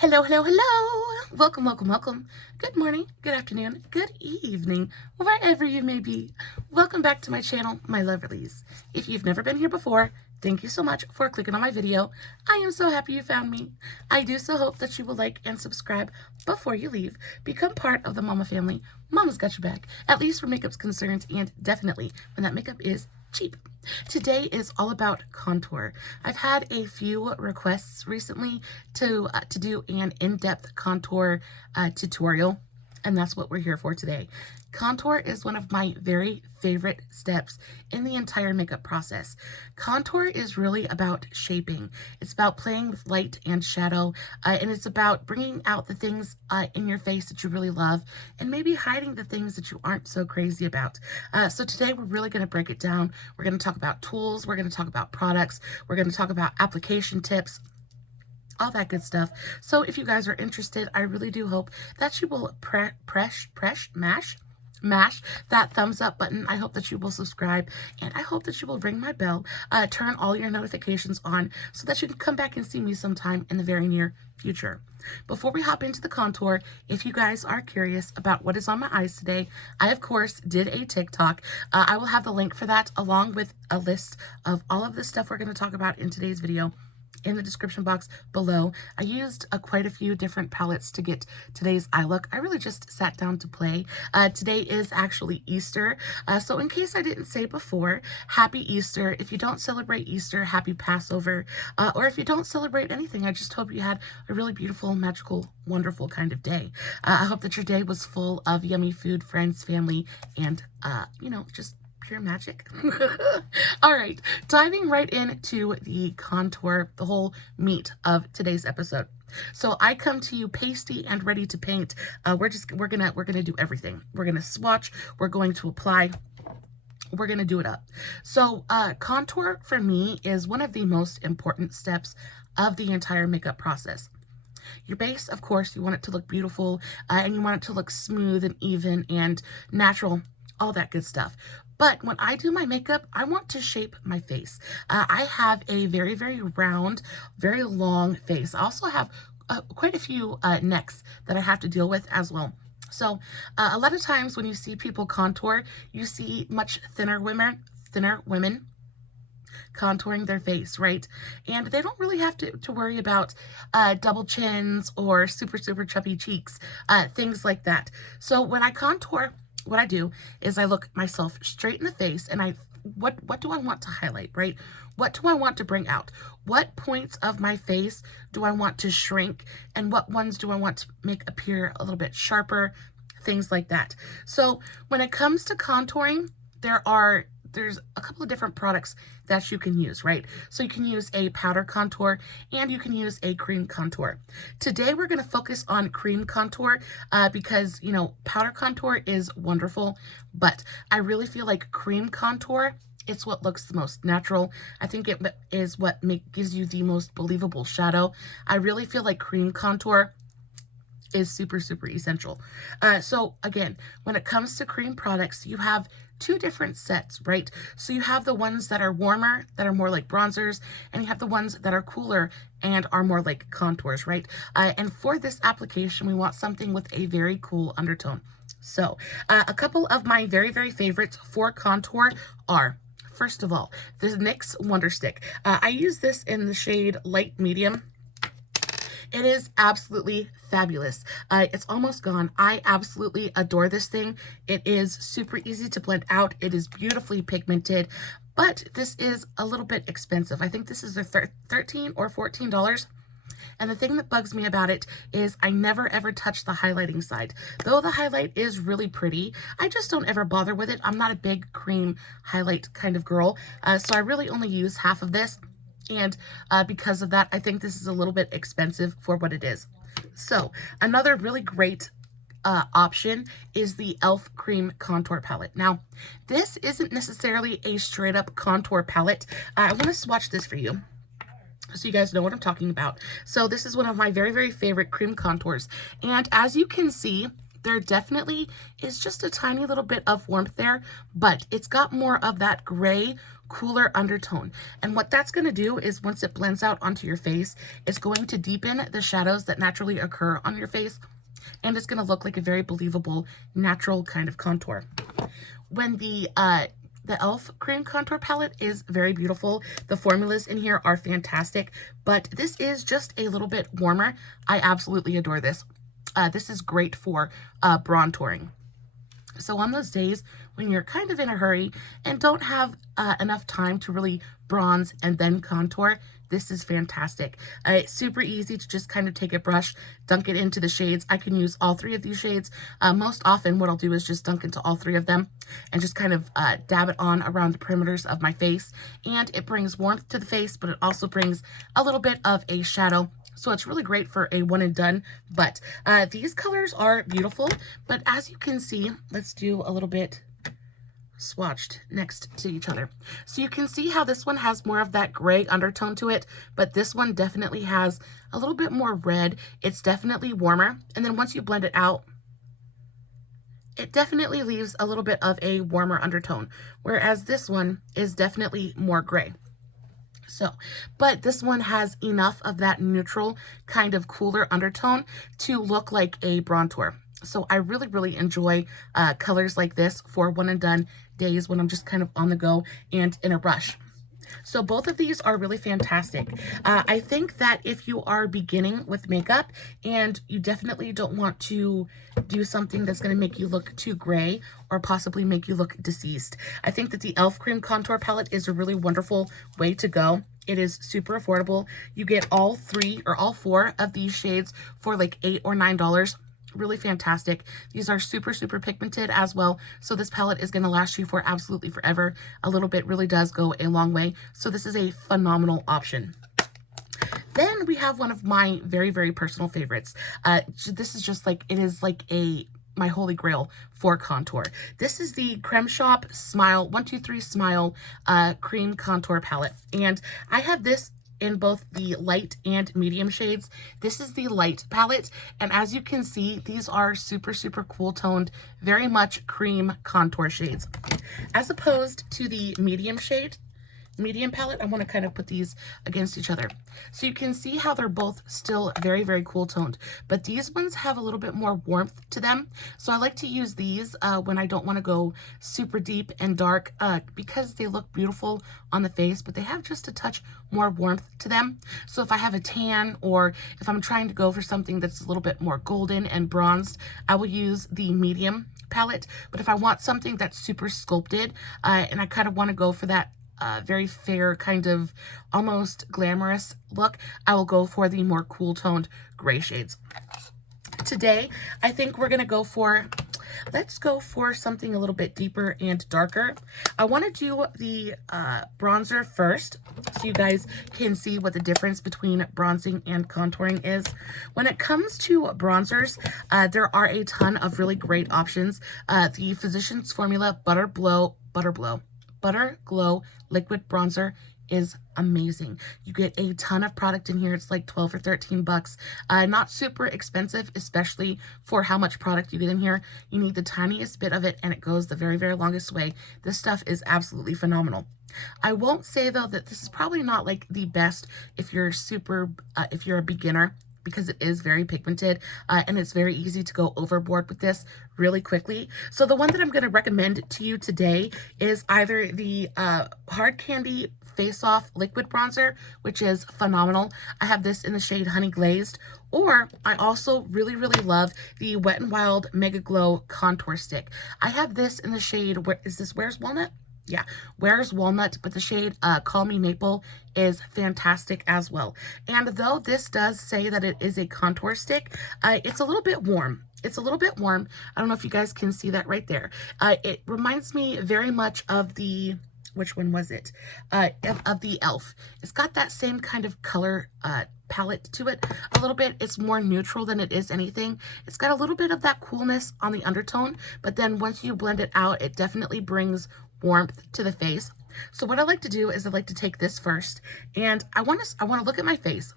Hello, hello, hello. Welcome, welcome, welcome. Good morning, good afternoon, good evening, wherever you may be. Welcome back to my channel, my loverlies. If you've never been here before, thank you so much for clicking on my video. I am so happy you found me. I do so hope that you will like and subscribe before you leave. Become part of the mama family. Mama's got your back, at least where makeup's concerned, and definitely when that makeup is cheap. Today is all about contour. I've had a few requests recently to do an in-depth contour tutorial, and that's what we're here for today. Contour is one of my very favorite steps in the entire makeup process. Contour is really about shaping. It's about playing with light and shadow, and it's about bringing out the things in your face that you really love and maybe hiding the things that you aren't so crazy about. So today we're really going to break it down. We're going to talk about tools. We're going to talk about products. We're going to talk about application tips, all that good stuff. So if you guys are interested, I really do hope that you will mash that thumbs up button. I hope that you will subscribe, and I hope that you will ring my bell, turn all your notifications on so that you can come back and see me sometime in the very near future. Before we hop into the contour, if you guys are curious about what is on my eyes today, I of course did a TikTok. I will have the link for that along with a list of all of the stuff we're going to talk about in today's video in the description box below. I used quite a few different palettes to get today's eye look. I really just sat down to play. Today is actually Easter, so in case I didn't say before, happy Easter. If you don't celebrate Easter, happy Passover, or if you don't celebrate anything, I just hope you had a really beautiful, magical, wonderful kind of day. I hope that your day was full of yummy food, friends, family, and just pure magic. All right, diving right into the contour, the whole meat of today's episode. So I come to you pasty and ready to paint. We're gonna do everything. We're gonna swatch. We're going to apply. We're gonna do it up. So contour for me is one of the most important steps of the entire makeup process. Your base, of course, you want it to look beautiful, and you want it to look smooth and even and natural, all that good stuff. But when I do my makeup, I want to shape my face. I have a very, very round, very long face. I also have quite a few necks that I have to deal with as well. So a lot of times when you see people contour, you see much thinner women contouring their face, right? And they don't really have to worry about double chins or super, super chubby cheeks, things like that. So when I contour, what I do is I look myself straight in the face and what do I want to highlight, right? What do I want to bring out? What points of my face do I want to shrink? And what ones do I want to make appear a little bit sharper? Things like that. So when it comes to contouring, there's a couple of different products that you can use, right? So you can use a powder contour and you can use a cream contour. Today we're going to focus on cream contour because, powder contour is wonderful, but I really feel like cream contour, it's what looks the most natural. I think it is what gives you the most believable shadow. I really feel like cream contour is super, super essential. So again, when it comes to cream products, you have two different sets, right? So you have the ones that are warmer, that are more like bronzers, and you have the ones that are cooler and are more like contours, right? And for this application, we want something with a very cool undertone. So a couple of my very, very favorites for contour are, first of all, the NYX Wonder Stick. I use this in the shade light medium. It is absolutely fabulous. It's almost gone. I absolutely adore this thing. It is super easy to blend out. It is beautifully pigmented, but this is a little bit expensive. I think this is $13 or $14. And the thing that bugs me about it is I never ever touch the highlighting side. Though the highlight is really pretty, I just don't ever bother with it. I'm not a big cream highlight kind of girl, so I really only use half of this. And because of that, I think this is a little bit expensive for what it is. So another really great option is the e.l.f. Cream Contour Palette. Now, this isn't necessarily a straight up contour palette. I want to swatch this for you so you guys know what I'm talking about. So this is one of my very, very favorite cream contours. And as you can see, there definitely is just a tiny little bit of warmth there, but it's got more of that gray cooler undertone. And what that's going to do is once it blends out onto your face, it's going to deepen the shadows that naturally occur on your face, and it's going to look like a very believable, natural kind of contour. When the e.l.f. cream contour palette is very beautiful. The formulas in here are fantastic, but this is just a little bit warmer. I absolutely adore this. This is great for bronzing. So on those days when you're kind of in a hurry and don't have enough time to really bronze and then contour, this is fantastic. It's super easy to just kind of take a brush, dunk it into the shades. I can use all three of these shades. Most often what I'll do is just dunk into all three of them and just kind of dab it on around the perimeters of my face. And it brings warmth to the face, but it also brings a little bit of a shadow. So it's really great for a one and done, but these colors are beautiful. But as you can see, let's do a little bit swatched next to each other. So you can see how this one has more of that gray undertone to it, but this one definitely has a little bit more red. It's definitely warmer. And then once you blend it out, it definitely leaves a little bit of a warmer undertone, whereas this one is definitely more gray. So, but this one has enough of that neutral kind of cooler undertone to look like a bronzer. So I really, really enjoy colors like this for one and done days when I'm just kind of on the go and in a rush. So both of these are really fantastic. I think that if you are beginning with makeup and you definitely don't want to do something that's going to make you look too gray or possibly make you look deceased, I think that the e.l.f. Cream Contour Palette is a really wonderful way to go. It is super affordable. You get all three or all four of these shades for like $8 or $9. Really fantastic. These are super, super pigmented as well. So this palette is going to last you for absolutely forever. A little bit really does go a long way. So this is a phenomenal option. Then we have one of my very, very personal favorites. This is just like, it is like my holy grail for contour. This is the Creme Shop Smile 123 Smile Cream Contour Palette. And I have this in both the light and medium shades. This is the light palette, and as you can see, these are super, super cool toned, very much cream contour shades. As opposed to the medium palette, I want to kind of put these against each other. So you can see how they're both still very, very cool toned, but these ones have a little bit more warmth to them. So I like to use these when I don't want to go super deep and dark because they look beautiful on the face, but they have just a touch more warmth to them. So if I have a tan or if I'm trying to go for something that's a little bit more golden and bronzed, I will use the medium palette. But if I want something that's super sculpted and I kind of want to go for that very fair kind of almost glamorous look, I will go for the more cool toned gray shades. Today, I think we're going to go for, let's go for something a little bit deeper and darker. I want to do the bronzer first so you guys can see what the difference between bronzing and contouring is. When it comes to bronzers, there are a ton of really great options. The Physicians Formula Butter Glow Liquid Bronzer is amazing. You get a ton of product in here. It's like 12 or 13 bucks. Not super expensive, especially for how much product you get in here. You need the tiniest bit of it and it goes the very, very longest way. This stuff is absolutely phenomenal. I won't say though that this is probably not like the best if you're if you're a beginner, because it is very pigmented and it's very easy to go overboard with this really quickly. So the one that I'm going to recommend to you today is either the Hard Candy Face Off Liquid Bronzer, which is phenomenal. I have this in the shade Honey Glazed, or I also really, really love the Wet n Wild Mega Glow Contour Stick. I have this in the shade, Where's Walnut? Yeah, Where's Walnut, but the shade Call Me Maple is fantastic as well. And though this does say that it is a contour stick, it's a little bit warm. It's a little bit warm. I don't know if you guys can see that right there. It reminds me very much of the, which one was it? Of the e.l.f. It's got that same kind of color palette to it a little bit. It's more neutral than it is anything. It's got a little bit of that coolness on the undertone, but then once you blend it out, it definitely brings warmth to the face. So what I like to do is I like to take this first, and I want to look at my face,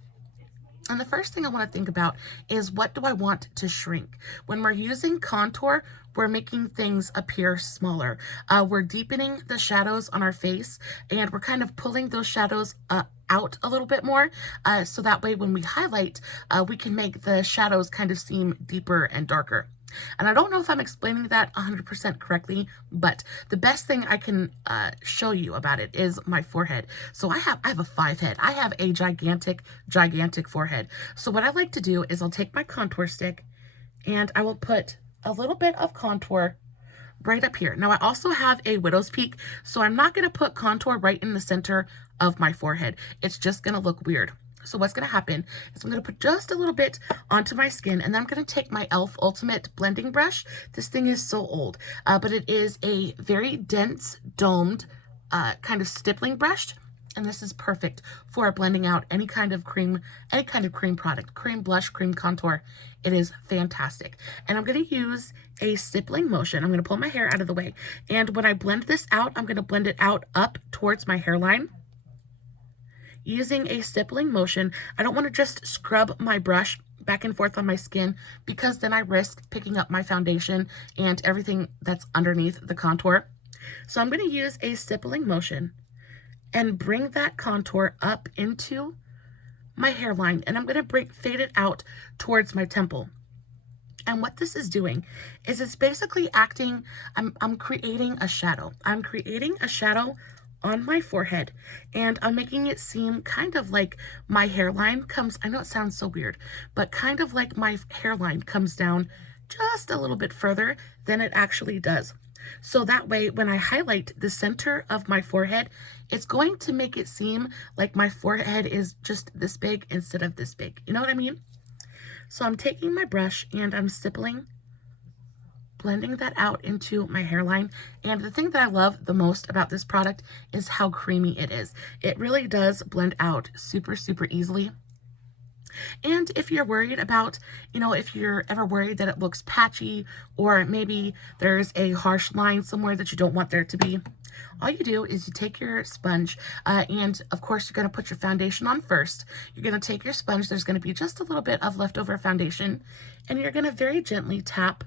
And the first thing I want to think about is, what do I want to shrink? When we're using contour, we're making things appear smaller. We're deepening the shadows on our face, and we're kind of pulling those shadows out a little bit more. So that way when we highlight, we can make the shadows kind of seem deeper and darker. And I don't know if I'm explaining that 100% correctly, but the best thing I can show you about it is my forehead. So I have a 5 head. I have a gigantic, gigantic forehead. So what I like to do is I'll take my contour stick and I will put a little bit of contour right up here. Now I also have a widow's peak, so I'm not going to put contour right in the center of my forehead. It's just going to look weird. So what's going to happen is I'm going to put just a little bit onto my skin, and then I'm going to take my e.l.f. Ultimate blending brush. This thing is so old, but it is a very dense, domed, kind of stippling brush. And this is perfect for blending out any kind of cream product, cream blush, cream contour. It is fantastic. And I'm going to use a stippling motion. I'm going to pull my hair out of the way. And when I blend this out, I'm going to blend it out up towards my hairline, using a stippling motion. I don't want to just scrub my brush back and forth on my skin, because then I risk picking up my foundation and everything that's underneath the contour. So I'm going to use a stippling motion and bring that contour up into my hairline, and I'm going to fade it out towards my temple. And what this is doing is it's basically acting, I'm creating a shadow. I'm creating a shadow on my forehead, and I'm making it seem kind of like my hairline comes, I know it sounds so weird, but kind of like my hairline comes down just a little bit further than it actually does. So that way, when I highlight the center of my forehead, it's going to make it seem like my forehead is just this big instead of this big. You know what I mean? So I'm taking my brush and I'm stippling, blending that out into my hairline. And the thing that I love the most about this product is how creamy it is. It really does blend out super, super easily. And if you're worried about, if you're ever worried that it looks patchy, or maybe there's a harsh line somewhere that you don't want there to be, all you do is you take your sponge, and of course you're going to put your foundation on first. You're going to take your sponge, there's going to be just a little bit of leftover foundation, and you're going to very gently tap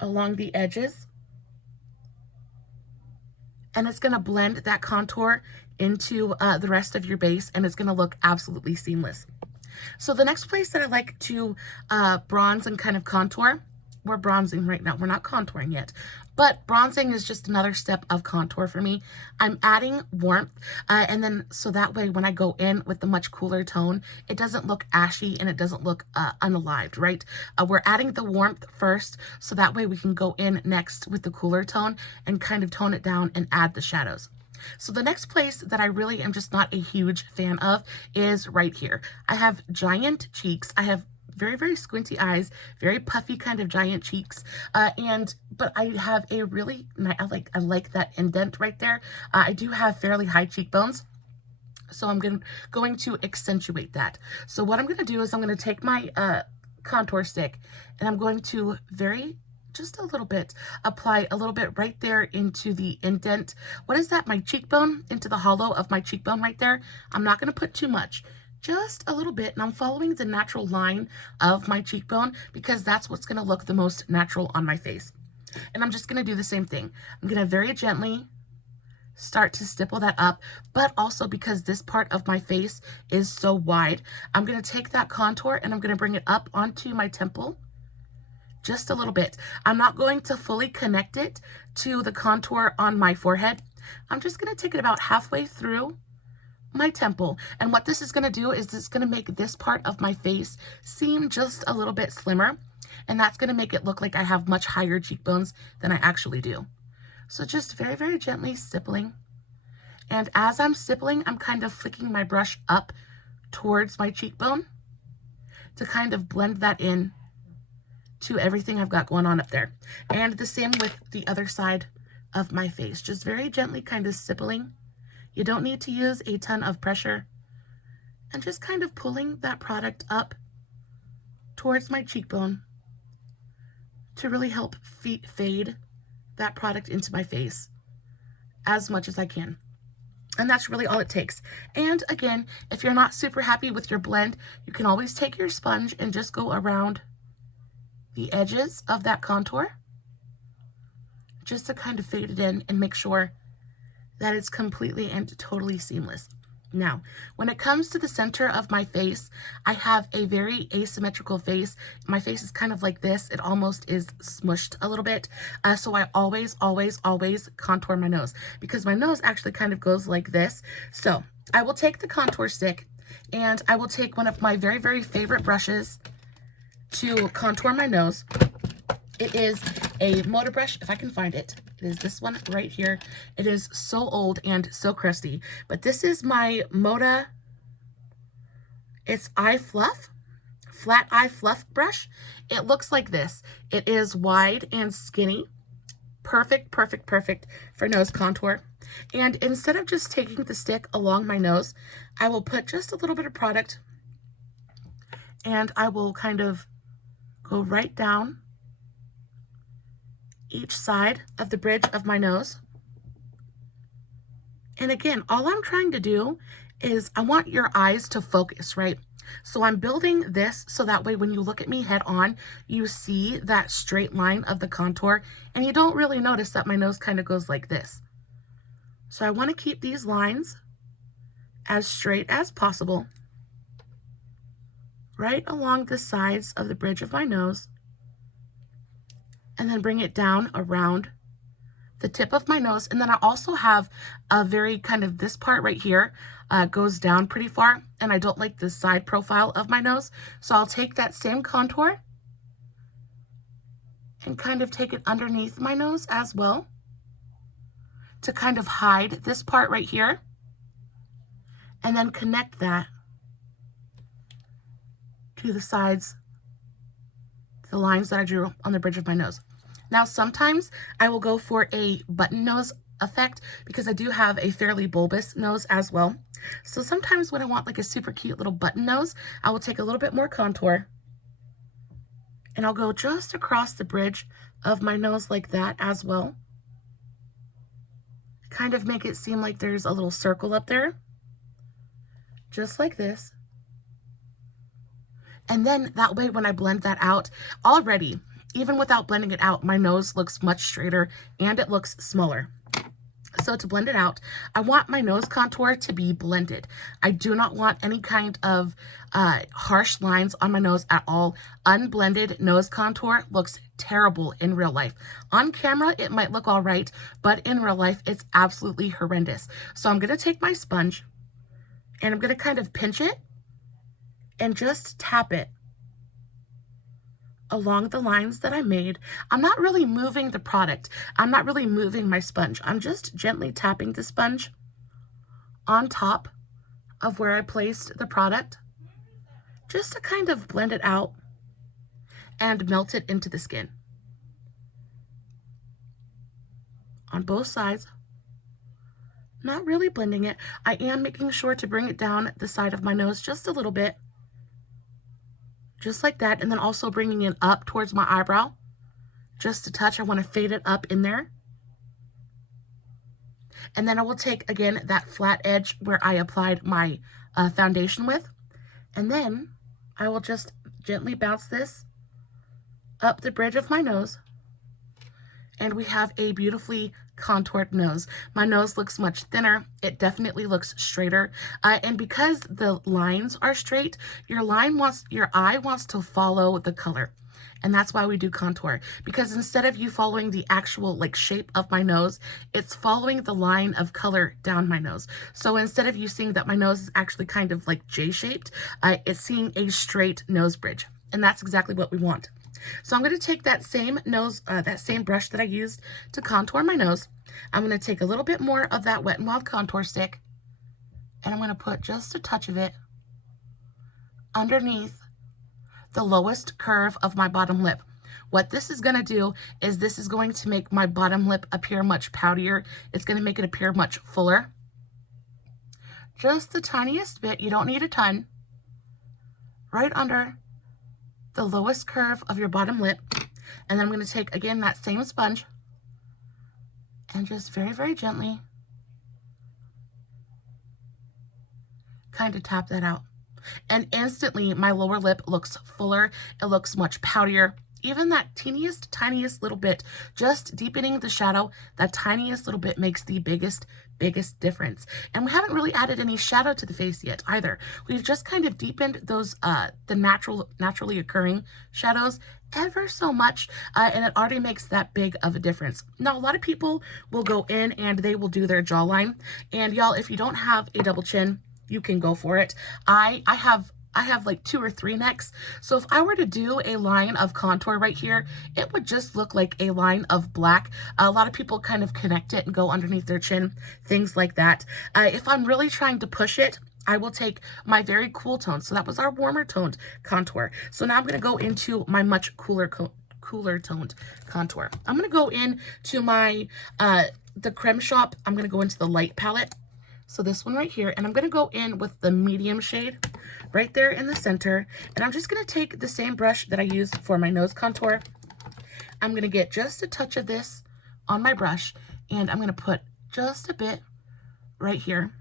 along the edges, and it's going to blend that contour into the rest of your base, and it's going to look absolutely seamless. So the next place that I like to bronze and kind of contour, we're bronzing right now, we're not contouring yet, but bronzing is just another step of contour for me. I'm adding warmth, and then so that way when I go in with the much cooler tone, it doesn't look ashy and it doesn't look unalived, right? We're adding the warmth first, so that way we can go in next with the cooler tone and kind of tone it down and add the shadows. So the next place that I really am just not a huge fan of is right here. I have giant cheeks. I have very, very squinty eyes, very puffy kind of giant cheeks, but I have a really nice, I like that indent right there. I do have fairly high cheekbones, so I'm going to accentuate that. So what I'm going to do is I'm going to take my contour stick, and I'm going to just a little bit, apply a little bit right there into the indent. What is that? My cheekbone, into the hollow of my cheekbone right there. I'm not going to put too much, just a little bit, and I'm following the natural line of my cheekbone because that's what's going to look the most natural on my face. And I'm just going to do the same thing. I'm going to very gently start to stipple that up, but also because this part of my face is so wide, I'm going to take that contour and I'm going to bring it up onto my temple just a little bit. I'm not going to fully connect it to the contour on my forehead. I'm just going to take it about halfway through my temple. And what this is going to do is it's going to make this part of my face seem just a little bit slimmer. And that's going to make it look like I have much higher cheekbones than I actually do. So just very, very gently stippling. And as I'm stippling, I'm kind of flicking my brush up towards my cheekbone to kind of blend that in to everything I've got going on up there. And the same with the other side of my face. Just very gently kind of stippling. You don't need to use a ton of pressure. And just kind of pulling that product up towards my cheekbone to really help fade that product into my face as much as I can. And that's really all it takes. And again, if you're not super happy with your blend, you can always take your sponge and just go around the edges of that contour just to kind of fade it in and make sure that it's completely and totally seamless. Now, when it comes to the center of my face, I have a very asymmetrical face. My face is kind of like this. It almost is smushed a little bit. So I always contour my nose because my nose actually kind of goes like this. So I will take the contour stick and I will take one of my very favorite brushes to contour my nose. It is a Moda brush, if I can find it. It is this one right here. It is so old and so crusty, but this is my Moda, it's eye fluff, flat eye fluff brush. It looks like this. It is wide and skinny. Perfect for nose contour. And instead of just taking the stick along my nose, I will put just a little bit of product and I will kind of go right down each side of the bridge of my nose. And again, all I'm trying to do is I want your eyes to focus, right? So I'm building this so that way when you look at me head on, you see that straight line of the contour and you don't really notice that my nose kind of goes like this. So I want to keep these lines as straight as possible right along the sides of the bridge of my nose, and then bring it down around the tip of my nose. And then I also have a very kind of, this part right here goes down pretty far, and I don't like the side profile of my nose. So I'll take that same contour and kind of take it underneath my nose as well to kind of hide this part right here, and then connect that to the sides, the lines that I drew on the bridge of my nose. Now, sometimes I will go for a button nose effect because I do have a fairly bulbous nose as well. So sometimes when I want like a super cute little button nose, I will take a little bit more contour and I'll go just across the bridge of my nose like that as well. Kind of make it seem like there's a little circle up there, just like this. And then that way, when I blend that out, already, even without blending it out, my nose looks much straighter and it looks smaller. So to blend it out, I want my nose contour to be blended. I do not want any kind of harsh lines on my nose at all. Unblended nose contour looks terrible in real life. On camera, it might look all right, but in real life, it's absolutely horrendous. So I'm going to take my sponge and I'm going to kind of pinch it and just tap it along the lines that I made. I'm not really moving the product. I'm not really moving my sponge. I'm just gently tapping the sponge on top of where I placed the product, just to kind of blend it out and melt it into the skin on both sides. Not really blending it. I am making sure to bring it down the side of my nose just a little bit, just like that, and then also bringing it up towards my eyebrow just a touch. I want to fade it up in there. And then I will take again that flat edge where I applied my foundation with, and then I will just gently bounce this up the bridge of my nose, and we have a beautifully contoured nose. My nose looks much thinner. It definitely looks straighter. And because the lines are straight, your eye wants to follow the color. And that's why we do contour, because instead of you following the actual like shape of my nose, it's following the line of color down my nose. So instead of you seeing that my nose is actually kind of like J-shaped, it's seeing a straight nose bridge. And that's exactly what we want. So I'm going to take that same nose, that same brush that I used to contour my nose. I'm going to take a little bit more of that Wet n Wild contour stick, and I'm going to put just a touch of it underneath the lowest curve of my bottom lip. What this is going to do is this is going to make my bottom lip appear much poutier. It's going to make it appear much fuller. Just the tiniest bit. You don't need a ton. Right under the lowest curve of your bottom lip. And then I'm going to take again that same sponge and just very gently kind of tap that out. And instantly my lower lip looks fuller. It looks much poutier. Even that teeniest, tiniest little bit, just deepening the shadow, that tiniest little bit makes the biggest difference. And we haven't really added any shadow to the face yet either. We've just kind of deepened those, the naturally occurring shadows ever so much, and it already makes that big of a difference. Now, a lot of people will go in and they will do their jawline. And y'all, if you don't have a double chin, you can go for it. I have like 2 or 3 necks. So if I were to do a line of contour right here, it would just look like a line of black. A lot of people kind of connect it and go underneath their chin, things like that. If I'm really trying to push it, I will take my very cool tone. So that was our warmer toned contour. So now I'm going to go into my much cooler toned contour. I'm going to go into my, the Creme Shop. I'm going to go into the light palette. So this one right here, and I'm going to go in with the medium shade right there in the center. And I'm just going to take the same brush that I used for my nose contour. I'm going to get just a touch of this on my brush, and I'm going to put just a bit right here.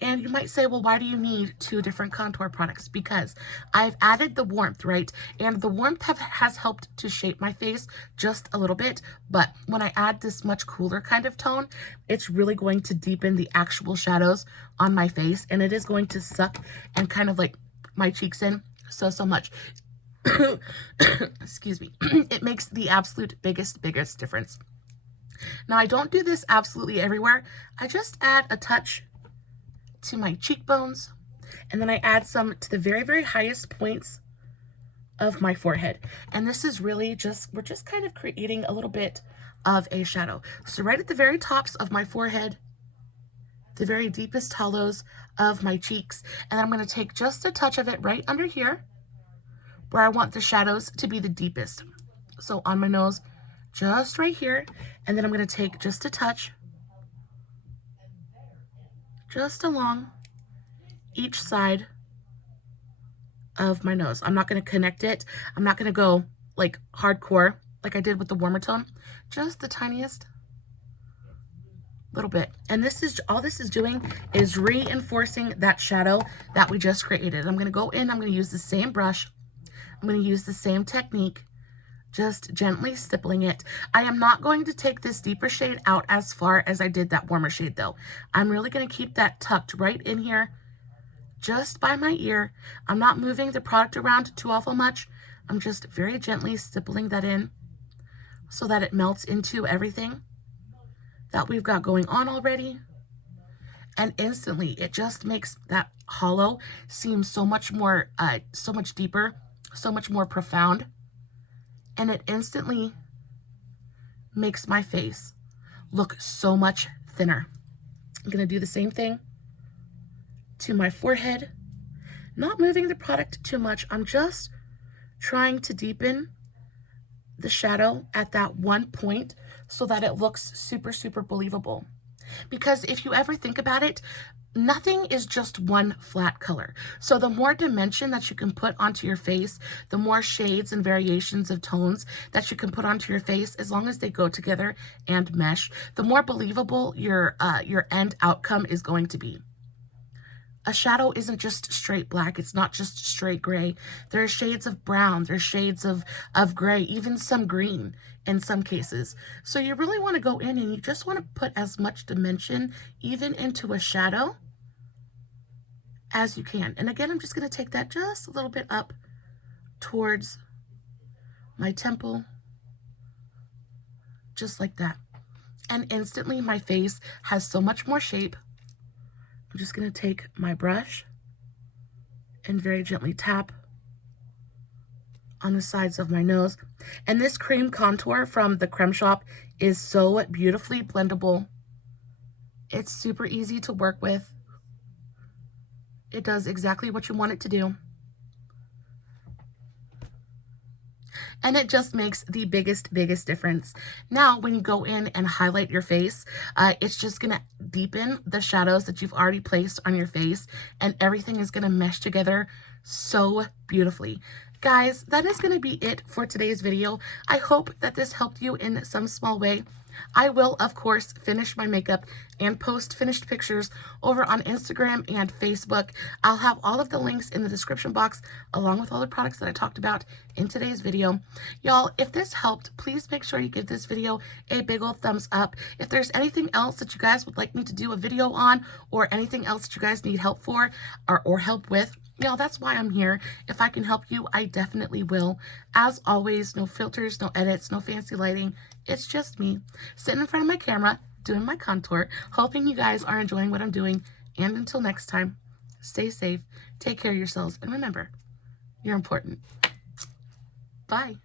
And you might say, well, why do you need 2 different contour products? Because I've added the warmth, right? And the warmth has helped to shape my face just a little bit. But when I add this much cooler kind of tone, it's really going to deepen the actual shadows on my face. And it is going to suck and kind of like my cheeks in so much. Excuse me. It makes the absolute biggest difference. Now, I don't do this absolutely everywhere. I just add a touch to my cheekbones, and then I add some to the very highest points of my forehead. And this is really just, we're just kind of creating a little bit of a shadow. So right at the very tops of my forehead, the very deepest hollows of my cheeks, and then I'm going to take just a touch of it right under here where I want the shadows to be the deepest. So on my nose, just right here, and then I'm going to take just a touch just along each side of my nose. I'm not going to connect it. I'm not going to go like hardcore like I did with the warmer tone. Just the tiniest little bit. And this is, all this is doing is reinforcing that shadow that we just created. I'm going to go in, I'm going to use the same brush. I'm going to use the same technique, just gently stippling it. I am not going to take this deeper shade out as far as I did that warmer shade though. I'm really going to keep that tucked right in here, just by my ear. I'm not moving the product around too awful much. I'm just very gently stippling that in so that it melts into everything that we've got going on already. And instantly, it just makes that hollow seem so much more, so much deeper, so much more profound. And it instantly makes my face look so much thinner. I'm going to do the same thing to my forehead. Not moving the product too much. I'm just trying to deepen the shadow at that one point so that it looks super believable. Because if you ever think about it, nothing is just one flat color. So the more dimension that you can put onto your face, the more shades and variations of tones that you can put onto your face, as long as they go together and mesh, the more believable your end outcome is going to be. A shadow isn't just straight black. It's not just straight gray. There are shades of brown. There's shades of gray, even some green in some cases. So you really want to go in and you just want to put as much dimension even into a shadow as you can. And again, I'm just going to take that just a little bit up towards my temple, just like that. And instantly my face has so much more shape. I'm just going to take my brush and very gently tap on the sides of my nose. And this cream contour from the Creme Shop is so beautifully blendable. It's super easy to work with. It does exactly what you want it to do. And it just makes the biggest difference. Now, when you go in and highlight your face, it's just going to deepen the shadows that you've already placed on your face, and everything is going to mesh together so beautifully. Guys, that is going to be it for today's video. I hope that this helped you in some small way. I will, of course, finish my makeup and post finished pictures over on Instagram and Facebook. I'll have all of the links in the description box, along with all the products that I talked about in today's video. Y'all, if this helped, please make sure you give this video a big old thumbs up. If there's anything else that you guys would like me to do a video on, or anything else that you guys need help for, or help with, y'all, that's why I'm here. If I can help you, I definitely will. As always, no filters, no edits, no fancy lighting. It's just me sitting in front of my camera, doing my contour, hoping you guys are enjoying what I'm doing. And until next time, stay safe, take care of yourselves, and remember, you're important. Bye.